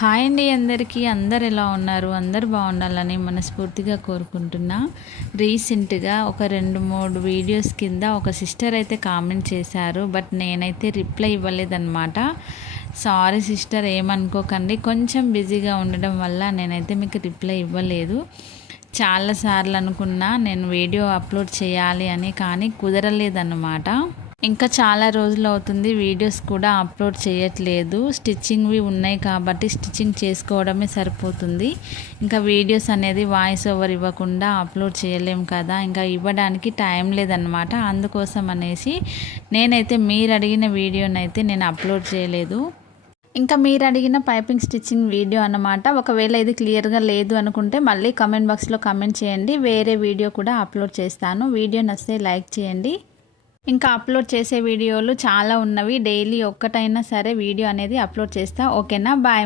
Hi అండి అందరికీ. అందరు ఎలా ఉన్నారు? అందరు బాగుండాలని మనస్ఫూర్తిగా కోరుకుంటున్నా. రీసెంట్గా ఒక 2-3 వీడియోస్ కింద ఒక సిస్టర్ అయితే కామెంట్ చేశారు. బట్ నేనైతే రిప్లై ఇవ్వలేదన్నమాట. సారీ సిస్టర్, ఏమనుకోకండి. కొంచెం బిజీగా ఉండడం వల్ల నేనైతే మీకు రిప్లై ఇవ్వలేదు. చాలాసార్లు అనుకున్నా నేను వీడియో అప్లోడ్ చేయాలి అని, కానీ కుదరలేదన్నమాట. ఇంకా చాలా రోజులు అవుతుంది వీడియోస్ కూడా అప్లోడ్ చేయట్లేదు. స్టిచ్చింగ్వి ఉన్నాయి కాబట్టి స్టిచ్చింగ్ చేసుకోవడమే సరిపోతుంది. ఇంకా వీడియోస్ అనేది వాయిస్ ఓవర్ ఇవ్వకుండా అప్లోడ్ చేయలేం కదా, ఇంకా ఇవ్వడానికి టైం లేదనమాట. అందుకోసం అనేసి నేనైతే మీరు అడిగిన వీడియోనైతే నేను అప్లోడ్ చేయలేదు. ఇంకా మీరు అడిగిన పైపింగ్ స్టిచ్చింగ్ వీడియో అన్నమాట. ఒకవేళ ఇది క్లియర్గా లేదు అనుకుంటే మళ్ళీ కామెంట్ బాక్స్లో కామెంట్ చేయండి. వేరే వీడియో కూడా అప్లోడ్ చేస్తాను. వీడియో నచ్చితే లైక్ చేయండి. ఇంకా అప్లోడ్ చేసే వీడియోలు చాలా ఉన్నవి. డైలీ ఒక్కటైనా సరే వీడియో అనేది అప్లోడ్ చేస్తా. ఓకేనా? బాయ్.